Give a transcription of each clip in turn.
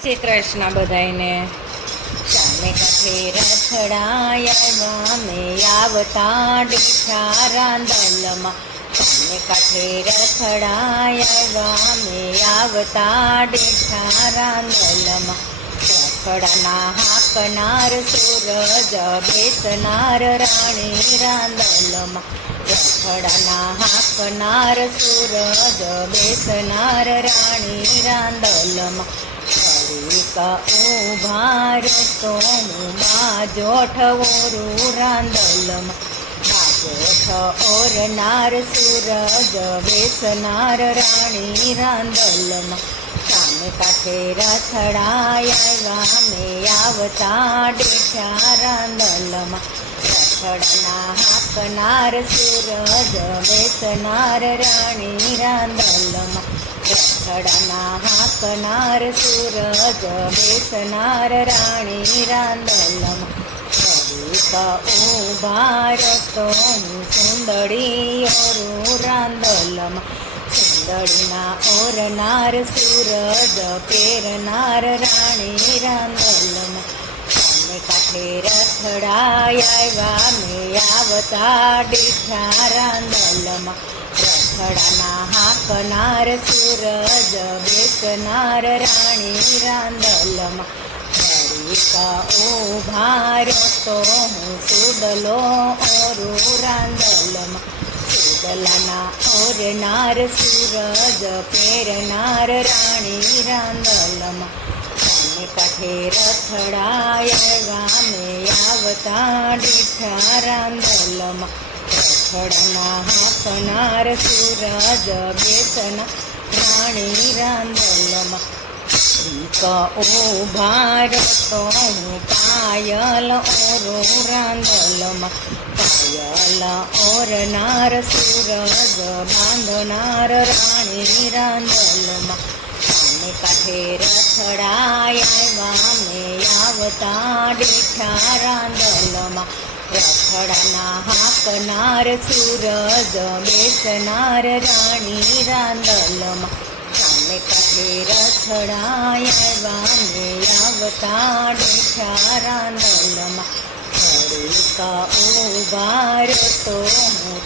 શ્રી કૃષ્ણ બધાયને સામે કાંઠે રથડાયા મેં આવતા ડેઠા રાંદલમાં સામે કાંઠે રથડાયા મેં આવતા ડેઠા રાંદલમાં રથડાના હાકનાર સૂરજ બેસનાર રાણી રાંદલમાં રથડાના હાકનાર સૂરજ બેસનાર રાણી રાંદલમાં ઉભાર તો બાજોઠ ઓરું રાંદલમાં બાજોઠ ઓરનાર સૂરજ બેસનાર રાણી રાંદલમાં સામે કાંઠે રથડાયા મેં આવતા ડેઠા રાંદલમાં રથડાના હાકનાર સૂરજ બેસનાર રાણી રાંદલમાં રથડાના હાકનાર સૂરજ બેસનાર રાણી રાંદલમાં ઘડીક ઉભાર તો સુંદડી ઓરું રાંદલમાં સુંદડીના ઓરનાર સૂરજ પહેરનાર રાણી રાંદલમાં સામે કાંઠે રથડાયા મેં આવતા ડેઠા રાંદલમાં રથડાના હાકનાર સૂરજ બેસનાર રાણી રાંદલમાં ઘડીક ઉભાર તો સુડલો ઓરું રાંદલમાં સુડલાના ઓરનાર સૂરજ પહેરનાર રાણી રાંદલમાં સામે કાંઠે રથડાયા મેં આવતા ડેઠા રાંદલમાં રથડાના હાકનાર સૂરજ બેસનાર રાણી રાંદલમાં ઘડીક ઉભાર તો પાયલ ઓરું રાંદલમાં પાયલ ઓરનાર સૂરજ બાંધનાર રાણી રાંદલમાં સામે કાંઠે રથડાયા મેં આવતા ડેઠા રાંદલમાં રથડાના હાકનાર સૂરજ બેસનાર રાણી રાંદલમાં સામે કાંઠે રથડાયા મેં આવતા ડેઠા રાંદલમાં ઘડીક ઉભાર તો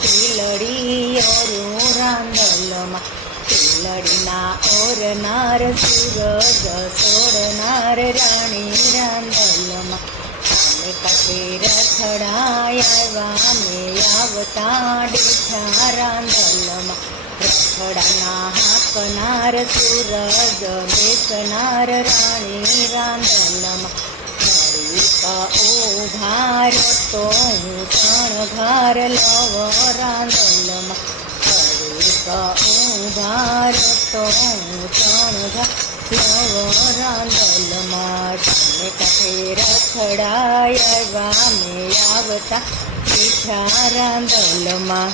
તીલડી ઓરું રાંદલમાં તીલડીના ઓરનાર સૂરજ સોડનાર રાણી રાંદલમાં સામે કાંઠે રથડાયા મેં આવતા ડેઠા રાંદલમાં રથડાના હાકનાર સૂરજ બેસનાર રાણી રાંદલમાં ઘડીક ઉભાર તો શણગાર લવ રાંદલમાં ઘડીક ઉભાર તો શણગાર લવ રાંદલમાં સામે કાંઠે રથડાયા મેં આવતા ડેઠા રાંદલમાં